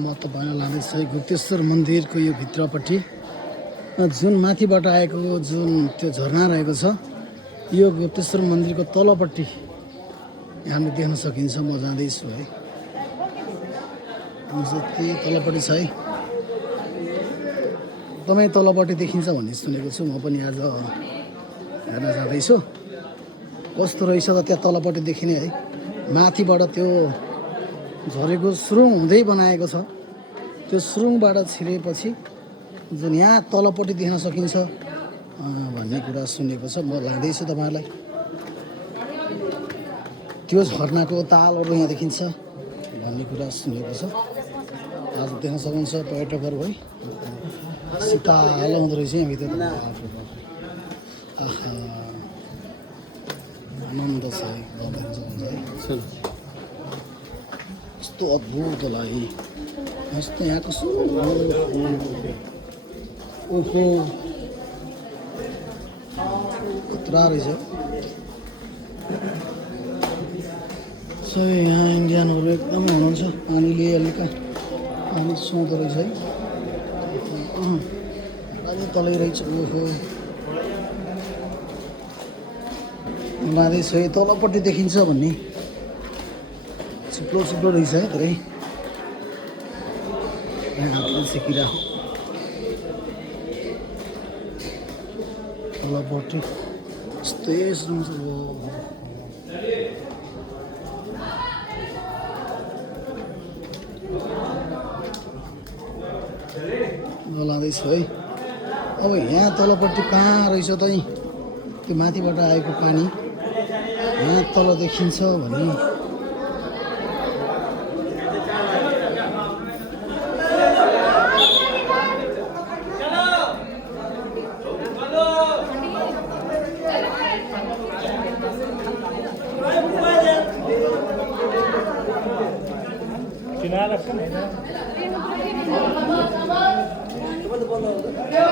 म तपाईँलाई लाँदैछु है गुप्तेश्वर मन्दिरको यो भित्रपट्टि जुन माथिबाट आएको जुन त्यो झरना रहेको छ यो गुप्तेश्वर मन्दिरको तलपट्टि यहाँले देख्न सकिन्छ। म जाँदैछु है, जति तलपट्टि छ है एकदमै तलपट्टि देखिन्छ भन्ने सुनेको छु। म पनि आज हेर्न जाँदैछु कस्तो रहेछ त त्यहाँ तलपट्टि देखिने है। माथिबाट त्यो झरेको सुरुङ हुँदै बनाएको छ, त्यो सुरुङबाट छिरेपछि जुन यहाँ तलपट्टि देख्न सकिन्छ भन्ने कुरा सुनेको छ। म लाँदैछु तपाईँहरूलाई, त्यो झरनाको तालहरू यहाँ देखिन्छ भन्ने कुरा सुनेको छ। आज देख्न सक्नुहुन्छ पर्यटकहरू है, शीतल हुँदो रहेछ यहाँभित्र। आहा आनन्द छ है, देख्न सक्नुहुन्छ है, यस्तो अद्भुत होला है। यस्तो यहाँको ओहो खतरा रहेछ। सबै यहाँ इन्डियनहरू एकदमै हुनुहुन्छ, पानीले अलिक पानी सुहाउँदो रहेछ है। अझै तलै रहेछ। ओहो लाँदैछु है, तलपट्टि देखिन्छ भन्ने चिप्लो चिप्लो रहेछ है धेरै। हातले सेकिरा तलपट्टि यस्तै लाँदैछु है। अब यहाँ तलपट्टि कहाँ रहेछ त त्यो माथिबाट आएको पानी यहाँ तल देखिन्छ भन्ने किनारा